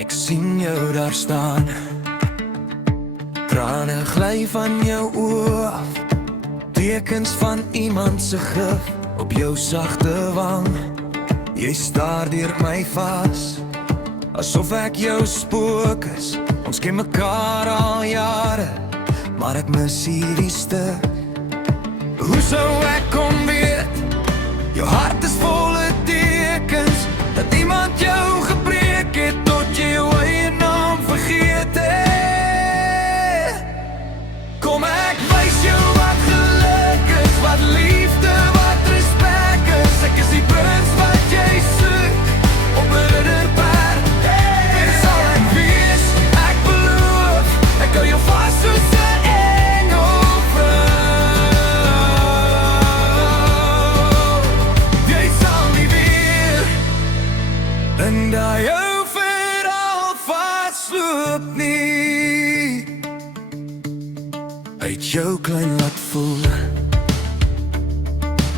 Ek sien jou daar staan, trane gly van jou oë af, tekens van iemand se gif op jou sagte wang. Jy staar deur my vas, asof ek jou spook is. Ons ken mekaar al jare, maar ek mis hierdie stuk. Hoe sou ek kon weet, jou hart is volle tekens, dat iemand jou gebreek het, tot jy jou eie naam vergeet het. Kom ek wys jou wat geluk is, wat liefde, wat respek is. Ek is die prins wat jy soek, op 'n ridderperd. Dit sal ek wees, ek beloof, ek hou jou vas soos 'n engel vrou. Jy sal nie weer in daai ou verhaal vasloop nie. Uit jou klein laat voel,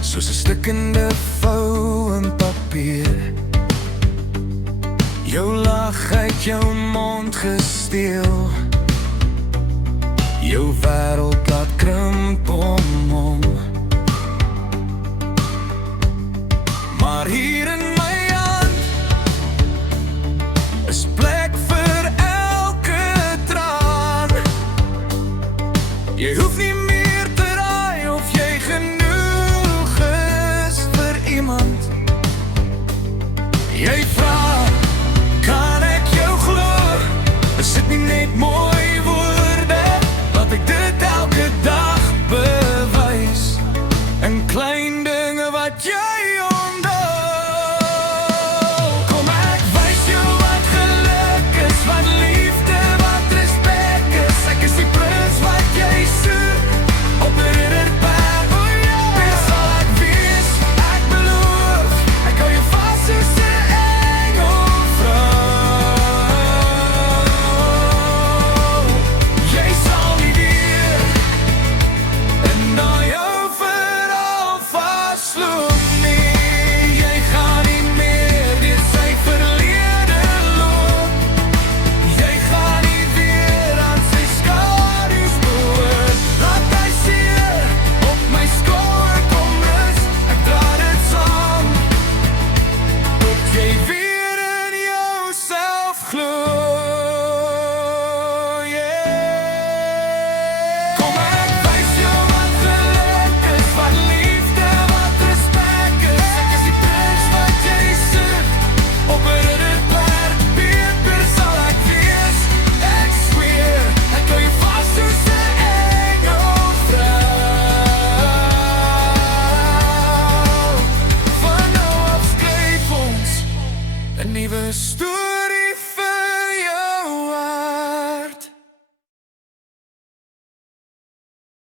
soos 'n stikkende vou in papier. Jou lach uit jou mond gesteel, jou wêreld laat krimp om. Maar hier in my hand is plek vir elke traan. Jy hoef